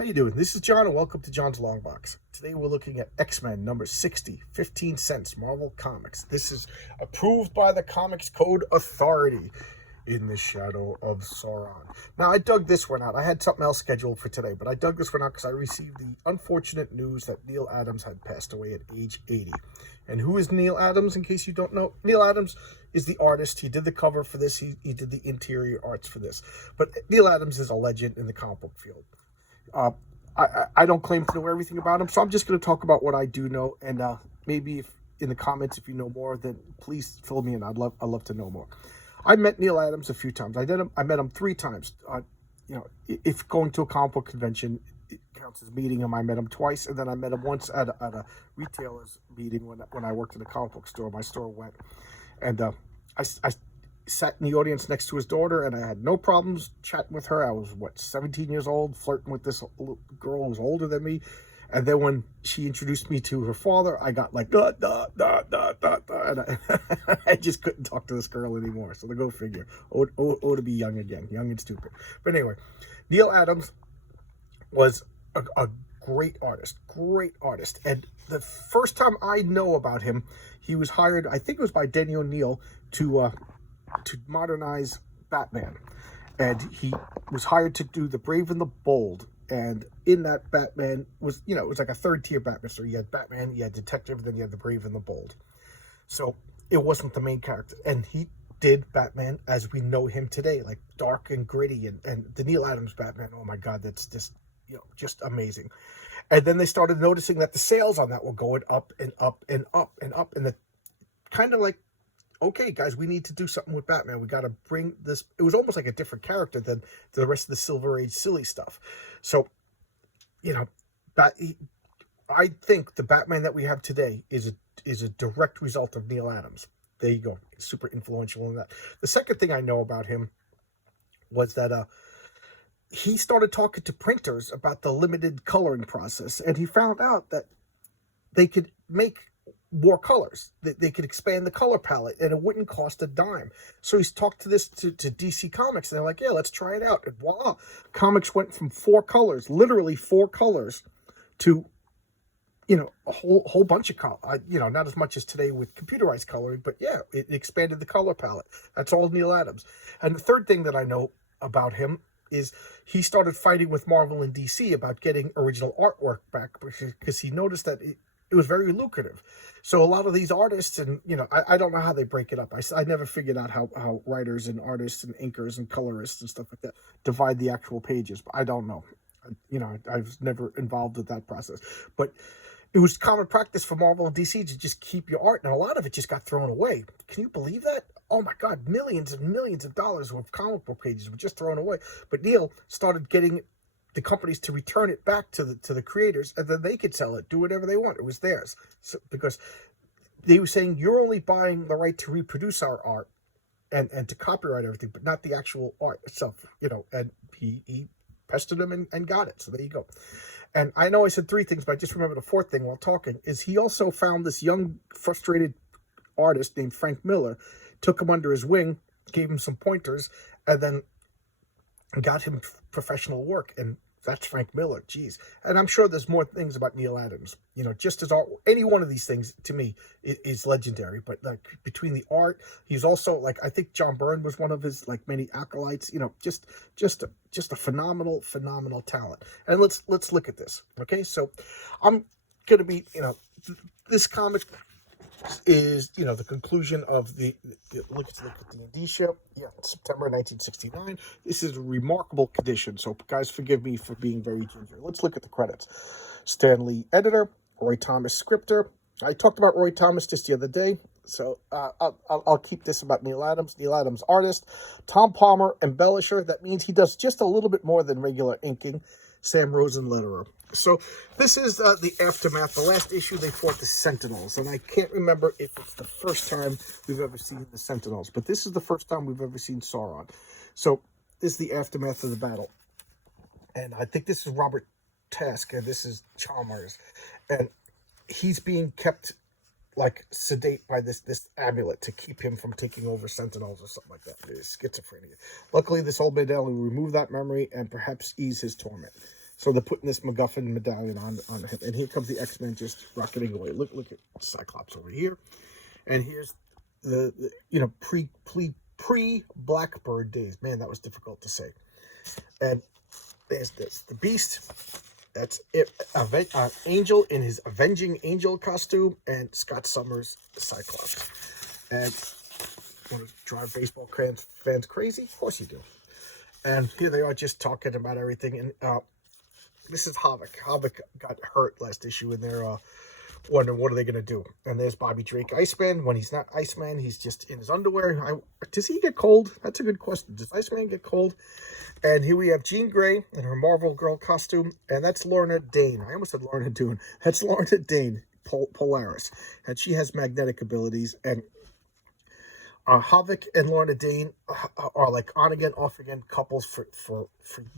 How you doing? This is John, and welcome to John's Long Box. Today we're looking at X-Men number 60, 15 cents, Marvel Comics. This is approved by the Comics Code Authority. In the Shadow of Sauron. Now, I dug this one out. I had something else scheduled for today, but I dug this one out because I received the unfortunate news that Neal Adams had passed away at age 80. And who is Neal Adams, in case you don't know? Neal Adams is the artist. He did the cover for this. He did the interior arts for this. But Neal Adams is a legend in the comic book field. I don't claim to know everything about him, so I'm just going to talk about what I do know, and maybe if in the comments, if you know more, then please fill me in. I'd love to know more. I met Neal Adams a few times. I met him 3 times. If going to a comic book convention, it counts as meeting him. I met him twice, and then I met him once at a retailer's meeting when I worked in a comic book store. My store went, and I sat in the audience next to his daughter, and I had no problems chatting with her. I was 17 years old, flirting with this girl who was older than me. And then when she introduced me to her father, I got like, and I just couldn't talk to this girl anymore. So go figure. Oh, to be young again, young and stupid. But anyway, Neal Adams was a great artist. And the first time I know about him, he was hired, I think it was by Denny O'Neil, to modernize Batman. And he was hired to do The Brave and the Bold. And in that, Batman was, it was like a third-tier Batman. So you had Batman, you had Detective, then you had The Brave and the Bold. So it wasn't the main character. And he did Batman as we know him today, like dark and gritty. And the Neal Adams Batman, oh my God, that's just amazing. And then they started noticing that the sales on that were going up and up and up and up. And the kind of like, okay, guys, we need to do something with Batman. We got to bring this. It was almost like a different character than the rest of the Silver Age silly stuff. So, I think the Batman that we have today is a direct result of Neal Adams. There you go. Super influential in that. The second thing I know about him was that he started talking to printers about the limited coloring process, and he found out that they could make more colors. They could expand the color palette, and it wouldn't cost a dime. So he's talked to DC Comics, and they're like, yeah, let's try it out. And voila, comics went from 4 colors, literally 4 colors, to a whole bunch of color. Not as much as today with computerized coloring, but yeah, it expanded the color palette. That's all Neal Adams. And the third thing that I know about him is he started fighting with Marvel and DC about getting original artwork back because he noticed that it was very lucrative. So a lot of these artists, and I don't know how they break it up. I never figured out how writers and artists and inkers and colorists and stuff like that divide the actual pages. But I don't know. I was never involved with that process. But it was common practice for Marvel and DC to just keep your art, and a lot of it just got thrown away. Can you believe that? Oh my God, millions and millions of dollars worth of comic book pages were just thrown away. But Neal started getting the companies to return it back to the creators, and then they could sell it, do whatever they want. It was theirs. So, because they were saying, you're only buying the right to reproduce our art and to copyright everything, but not the actual art itself, and he pestered them and got it. So there you go. And I know I said 3 things, but I just remember the 4th thing while talking is he also found this young, frustrated artist named Frank Miller, took him under his wing, gave him some pointers, and then got him professional work. And that's Frank Miller. Geez. And I'm sure there's more things about Neal Adams. Just as art, any one of these things to me is legendary. But like between the art, he's also like, I think John Byrne was one of his like many acolytes. Just a phenomenal talent. And let's look at this. Okay, so I'm gonna be this comic is the conclusion of the look at the D&D show. Yeah, September 1969. This is a remarkable condition, so guys, forgive me for being very ginger. Let's look at the credits. Stan Lee, editor. Roy Thomas, scripter. I talked about Roy Thomas just the other day, so I'll keep this about Neal Adams. Neal Adams, artist. Tom Palmer, embellisher. That means he does just a little bit more than regular inking. Sam Rosen, letterer. So this is the aftermath. The last issue, they fought the Sentinels, and I can't remember if it's the first time we've ever seen the Sentinels, but this is the first time we've ever seen Sauron. So this is the aftermath of the battle, and I think this is Robert Task, and this is Chalmers, and he's being kept like sedate by this amulet to keep him from taking over Sentinels or something like that. It is schizophrenia. Luckily, this old man will remove that memory and perhaps ease his torment. So they're putting this MacGuffin medallion on him, and here comes the X-Men just rocketing away. Look at Cyclops over here, and here's the pre Blackbird days. Man, that was difficult to say. And there's the Beast. That's it. Angel in his Avenging Angel costume, and Scott Summers, the Cyclops. And want to drive baseball fans crazy? Of course you do. And here they are just talking about everything. And this is Havoc. Havoc got hurt last issue, and they're wondering what are they going to do. And there's Bobby Drake, Iceman. When he's not Iceman, he's just in his underwear. Does he get cold? That's a good question. Does Iceman get cold? And here we have Jean Grey in her Marvel Girl costume, and that's Lorna Dane. I almost said Lorna Doone. That's Lorna Dane, Polaris, and she has magnetic abilities. And Havoc and Lorna Dane are like on again, off again couples for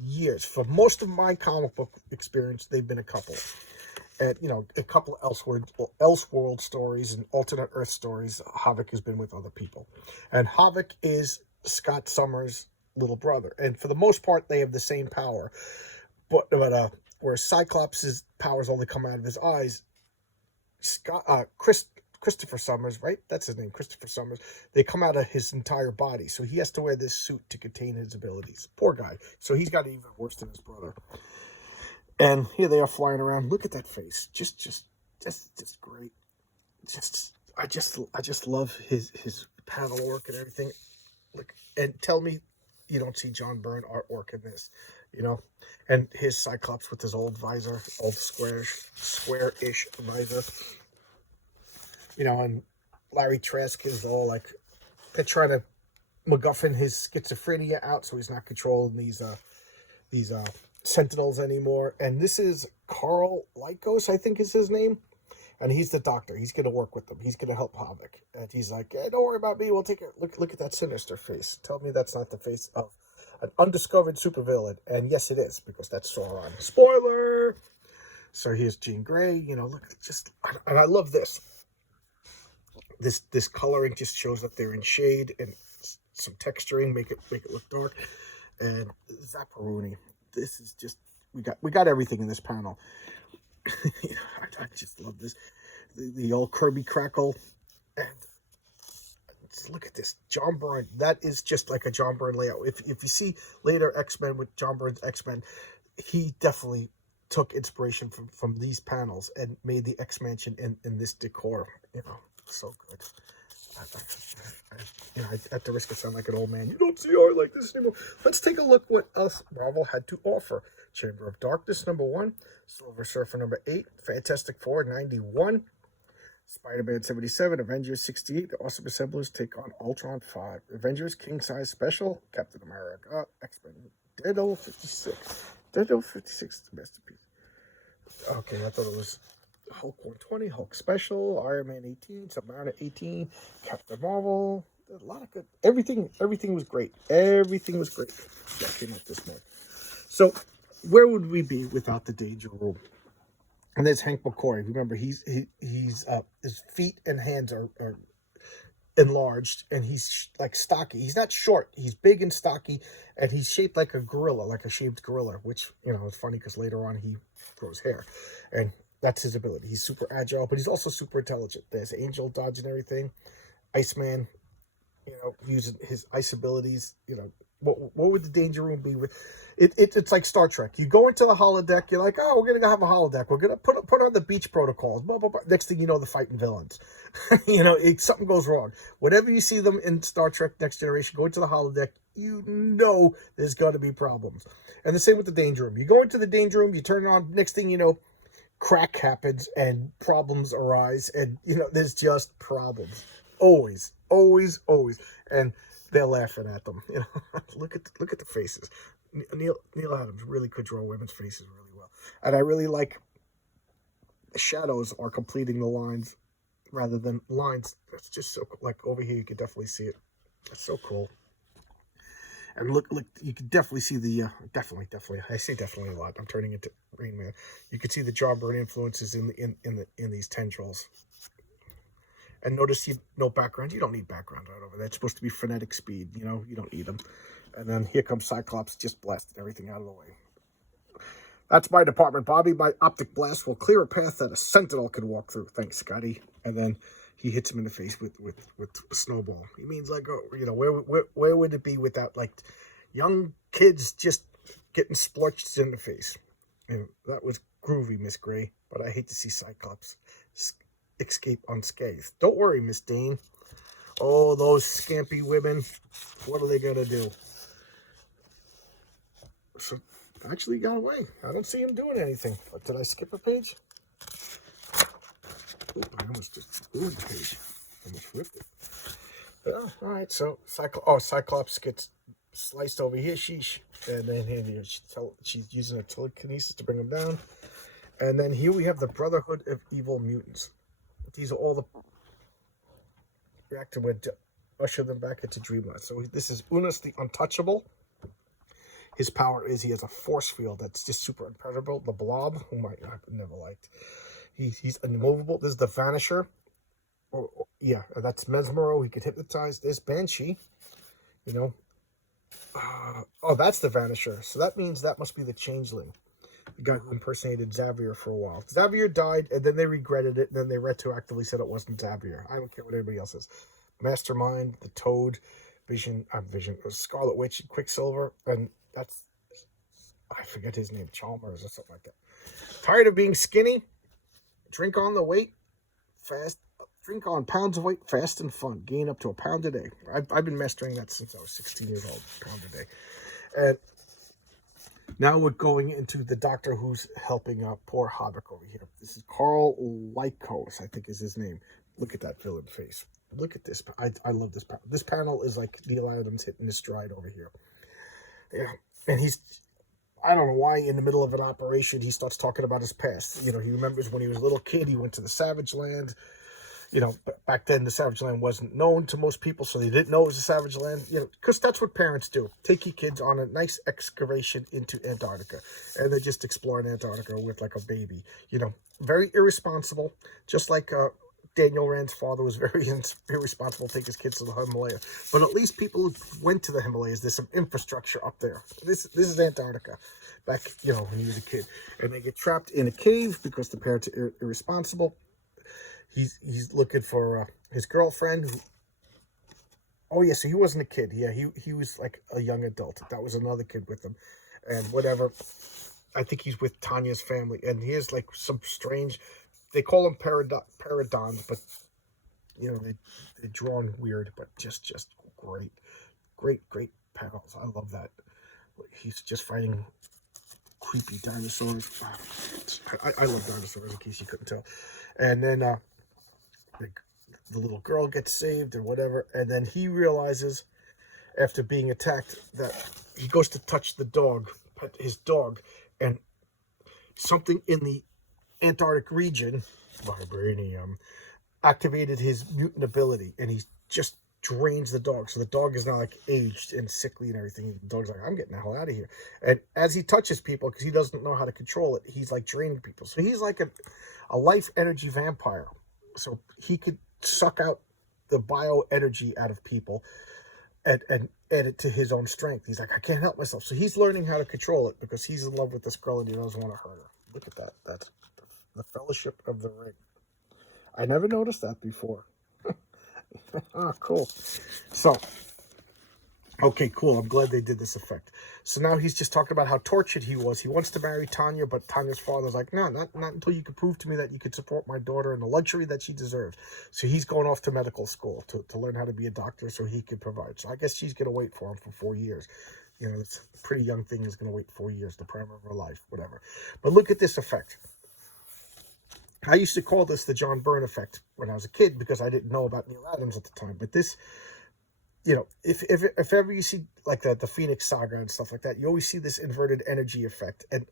years. For most of my comic book experience, they've been a couple. And, a couple of Elseworld stories and alternate Earth stories, Havoc has been with other people. And Havoc is Scott Summers' little brother. And for the most part, they have the same power. But where Cyclops' powers only come out of his eyes, Christopher Summers, right? That's his name, Christopher Summers. They come out of his entire body. So he has to wear this suit to contain his abilities. Poor guy. So he's got it even worse than his brother. And here they are flying around. Look at that face. Just great. I just love his panel work and everything. Look, and tell me you don't see John Byrne artwork in this, And his Cyclops with his old visor, old square-ish visor. And Larry Trask is all like, they're trying to MacGuffin his schizophrenia out so he's not controlling these Sentinels anymore. And this is Carl Lycos, I think is his name. And he's the doctor. He's going to work with them. He's going to help Havoc. And he's like, hey, don't worry about me. We'll take it. Look at that sinister face. Tell me that's not the face of an undiscovered supervillain. And yes, it is, because that's Sauron. Spoiler! So here's Jean Grey. Look, and I love this. This coloring just shows that they're in shade and some texturing, make it look dark. And Zapparoni. This is just, we got everything in this panel. I just love this. The old Kirby crackle. And look at this. John Byrne. That is just like a John Byrne layout. If you see later X-Men with John Byrne's X-Men, he definitely took inspiration from these panels and made the X-Mansion in this decor. So good. At the risk of sounding like an old man, you don't see art like this anymore. Let's take a look what else Marvel had to offer. Chamber of Darkness #1, Silver Surfer #8, Fantastic Four 91, Spider-Man 77, Avengers 68, The Awesome Assemblers take on Ultron 5, Avengers King Size Special, Captain America, X-Men, Daredevil 56. Daredevil 56 is the masterpiece. Okay, I thought it was Hulk 120, Hulk Special, Iron Man 18, Submariner 18, Captain Marvel. A lot of good. Everything was great. Everything was great. That came out this month. So, where would we be without the Danger Room? And there's Hank McCoy. Remember, he's his feet and hands are enlarged, and he's like stocky. He's not short. He's big and stocky, and he's shaped like a gorilla, like a shaved gorilla. Which it's funny because later on he grows hair, and that's his ability. He's super agile, but he's also super intelligent. There's Angel dodge and everything. Iceman, using his ice abilities. What would the Danger Room be with? It's like Star Trek. You go into the holodeck, you're like, oh, we're gonna have a holodeck. We're gonna put on the beach protocols. Blah blah blah. Next thing you know, they're fighting villains. Something goes wrong. Whenever you see them in Star Trek Next Generation, go into the holodeck, there's gonna be problems. And the same with the Danger Room. You go into the Danger Room, you turn it on. Next thing you know, crack happens and problems arise, and there's just problems. Always. And they're laughing at them. Look at the faces. Neal Adams really could draw women's faces really well, and I really like the shadows are completing the lines rather than lines. That's just so like over here. You can definitely see it. That's so cool. And look, you can definitely see the definitely. I say definitely a lot. I'm turning into Rain Man. You can see the John Byrne influences in these tendrils. And notice no background. You don't need background right over there. It's supposed to be frenetic speed. You don't need them. And then here comes Cyclops, just blasted everything out of the way. That's my department, Bobby. My optic blast will clear a path that a sentinel can walk through. Thanks, Scotty. And then he hits him in the face with a snowball. He means like, oh, you know, where would it be without like young kids just getting splotched in the face? And that was groovy, Miss Gray. But I hate to see Cyclops escape unscathed. Don't worry, Miss Dane. Oh, those scampy women. What are they gonna do? So actually got away. I don't see him doing anything. But did I skip a page? Oh, I almost just ruined the page. Almost ripped it. Yeah, all right. So Cyclops gets sliced over here. Sheesh. And then here she's using her telekinesis to bring him down. And then here we have the Brotherhood of Evil Mutants. These are all the reactor would usher them back into dreamland. So this is Unus the Untouchable. His power is he has a force field that's just super impenetrable. The Blob, whom I've never liked. He's immovable. This is the Vanisher. Yeah, that's Mesmero. He could hypnotize. This Banshee. You know. Oh, that's the Vanisher. So that means that must be the Changeling. The guy who impersonated Xavier for a while. Xavier died, and then they regretted it, and then they retroactively said it wasn't Xavier. I don't care what anybody else says. Mastermind, the Toad, Vision, Scarlet Witch, Quicksilver, and that's, I forget his name, Chalmers or something like that. Tired of being skinny? Drink on the weight, fast. Drink on pounds of weight, fast and fun. Gain up to a pound a day. I've been mastering that since I was 16 years old, pound a day. And now we're going into the doctor who's helping poor Havoc over here. This is Carl Lycos, I think is his name. Look at that villain face. Look at this. I love this panel. This panel is like Neal Adams hitting his stride over here. Yeah, and I don't know why in the middle of an operation he starts talking about his past. You know, he remembers when he was a little kid, he went to the Savage Land. You know, back then the Savage Land wasn't known to most people, so they didn't know it was a Savage Land. You know, because that's what parents do. Take your kids on a nice excavation into Antarctica, and they just explore Antarctica with like a baby. You know, very irresponsible, just like Daniel Rand's father was very irresponsible to take his kids to the Himalaya. But at least people who went to the Himalayas, there's some infrastructure up there. This is Antarctica, back, you know, when he was a kid. And they get trapped in a cave because the parents are irresponsible. He's looking for his girlfriend. Oh, yeah, so he wasn't a kid. Yeah, he was like a young adult. That was another kid with him. And whatever, I think he's with Tanya's family. And he has like some strange, they call them paradons, but, you know, they're drawn weird, but just great panels. I love that. He's just fighting creepy dinosaurs. I love dinosaurs, in case you couldn't tell. And then the little girl gets saved and whatever, and then he realizes after being attacked that he goes to touch the dog, pet his dog, and something in the Antarctic region, vibranium, activated his mutant ability, and he just drains the dog. So the dog is now like aged and sickly and everything. The dog's like, I'm getting the hell out of here. And as he touches people, because he doesn't know how to control it, he's like draining people. So he's like a life energy vampire. So he could suck out the bioenergy out of people and add it to his own strength. He's like, I can't help myself. So he's learning how to control it because he's in love with this girl and he doesn't want to hurt her. Look at that. That's the Fellowship of the Ring. I never noticed that before. Ah, cool. So, okay, cool. I'm glad they did this effect. So now he's just talking about how tortured he was. He wants to marry Tanya, but Tanya's father's like, no, not until you could prove to me that you could support my daughter and the luxury that she deserves. So he's going off to medical school to learn how to be a doctor so he could provide. So I guess she's going to wait for him for 4 years. You know, it's a pretty young thing is going to wait 4 years, the prime of her life, whatever. But look at this effect. I used to call this the John Byrne effect when I was a kid because I didn't know about Neal Adams at the time. But this, you know, if ever you see like the Phoenix Saga and stuff like that, you always see this inverted energy effect. And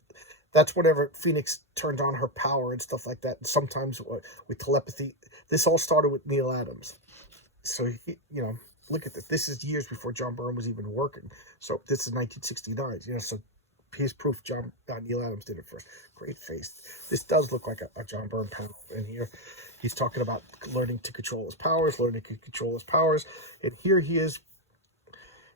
that's whenever Phoenix turned on her power and stuff like that. And sometimes with telepathy, this all started with Neal Adams. So, you know, look at this. This is years before John Byrne was even working. So this is 1969, you know, so here's proof Neal Adams did it first. Great face. This does look like a John Byrne panel. And here he's talking about learning to control his powers, And here he is.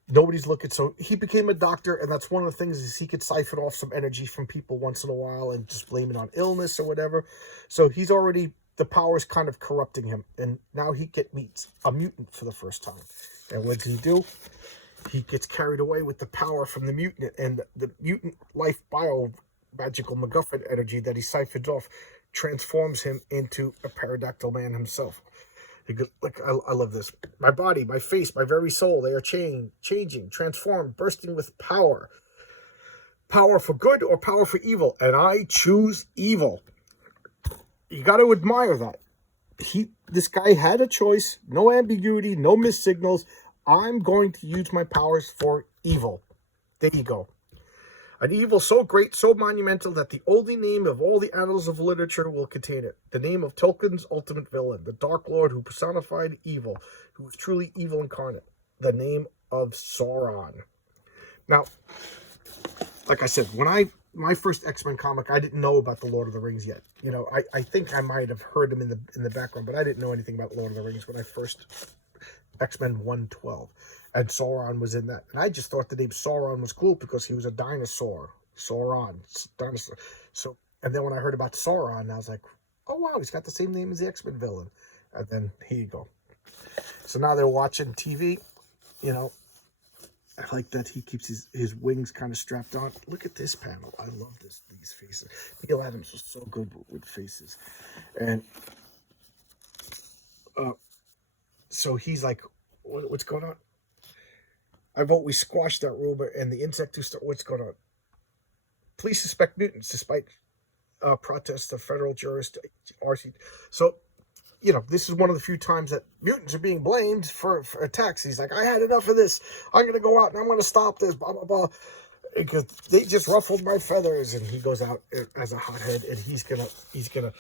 Nobody's looking, so he became a doctor, and that's one of the things is he could siphon off some energy from people once in a while and just blame it on illness or whatever. So he's already, the power's kind of corrupting him, and now he meets a mutant for the first time. And what does he do? He gets carried away with the power from the mutant, and the mutant life bio magical MacGuffin energy that he siphons off transforms him into a pterodactyl man himself. He goes, like, I love this. My body, my face, my very soul, they are changing, transformed, bursting with power. Power for good or power for evil. And I choose evil. You got to admire that. This guy had a choice, no ambiguity, no missed signals. I'm going to use my powers for evil. There you go. An evil so great, so monumental, that the only name of all the annals of literature will contain it. The name of Tolkien's ultimate villain, the Dark Lord who personified evil, who was truly evil incarnate. The name of Sauron. Now, like I said, my first X-Men comic, I didn't know about the Lord of the Rings yet. You know, I think I might have heard him in the background, but I didn't know anything about Lord of the Rings when I first X-Men 112. And Sauron was in that. And I just thought the name Sauron was cool because he was a dinosaur. Sauron. Dinosaur. So, and then when I heard about Sauron, I was like, oh, wow, he's got the same name as the X-Men villain. And then here you go. So now they're watching TV. You know, I like that he keeps his wings kind of strapped on. Look at this panel. I love these faces. Neal Adams was so good with faces. And so he's like, what's going on? I vote we squash that rumor and the insect what's going on? Police suspect mutants despite protests of federal jurist RC. So, you know, this is one of the few times that mutants are being blamed for attacks. He's like, I had enough of this. I'm going to go out and I'm going to stop this, blah, blah, blah. Because they just ruffled my feathers. And he goes out as a hothead, and he's going to,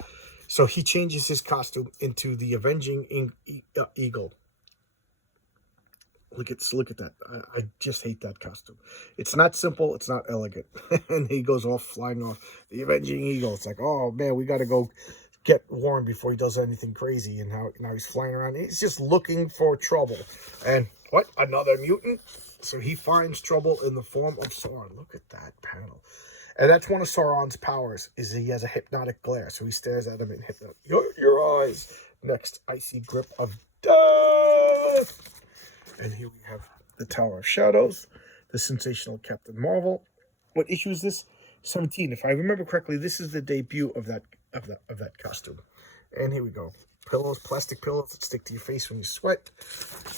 so he changes his costume into the Avenging Eagle. Look at that. I just hate that costume. It's not simple. It's not elegant. And he goes off, flying off. The Avenging Eagle. It's like, oh, man, we got to go get Warren before he does anything crazy. And now he's flying around. He's just looking for trouble. And what? Another mutant? So he finds trouble in the form of Sauron. Look at that panel. And that's one of Sauron's powers, is he has a hypnotic glare. So he stares at him and hypnotic. Your eyes. Next, icy grip of death. And here we have the Tower of Shadows, the sensational Captain Marvel. What issue is this? 17. If I remember correctly, this is the debut of that costume. And here we go. Pillows, plastic pillows that stick to your face when you sweat.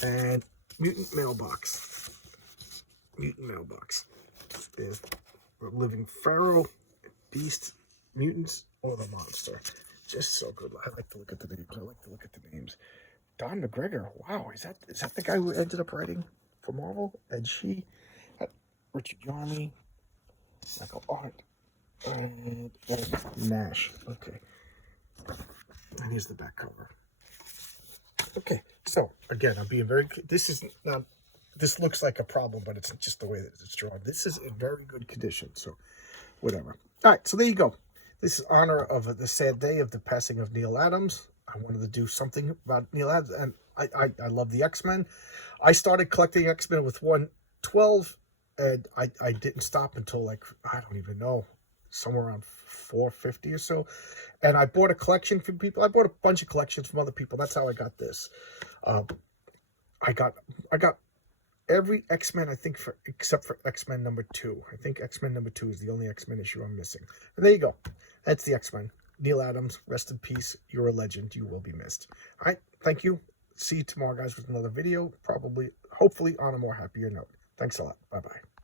And mutant mailbox. Mutant mailbox. There's living pharaoh, beast, mutants, or the monster. Just so good. I like to look at the names. Don McGregor, wow, is that the guy who ended up writing for Marvel? And Richard Yarmy, Michael Art, and Nash. Okay. And here's the back cover. Okay, so again, I'm being very, this looks like a problem, but it's just the way that it's drawn. This is in very good condition, so whatever. All right, so there you go. This is honor of the sad day of the passing of Neal Adams. I wanted to do something about Neal Adams, and I love the X-Men. I started collecting X-Men with 112, and I didn't stop until, like, I don't even know, somewhere around 450 or so. And I bought a collection from people. I bought a bunch of collections from other people. That's how I got this. I got every X-Men, I think, except for X-Men number 2. I think X-Men number 2 is the only X-Men issue I'm missing. And there you go. That's the X-Men. Neal Adams, rest in peace. You're a legend. You will be missed. All right. Thank you. See you tomorrow, guys, with another video. Hopefully, on a more happier note. Thanks a lot. Bye-bye.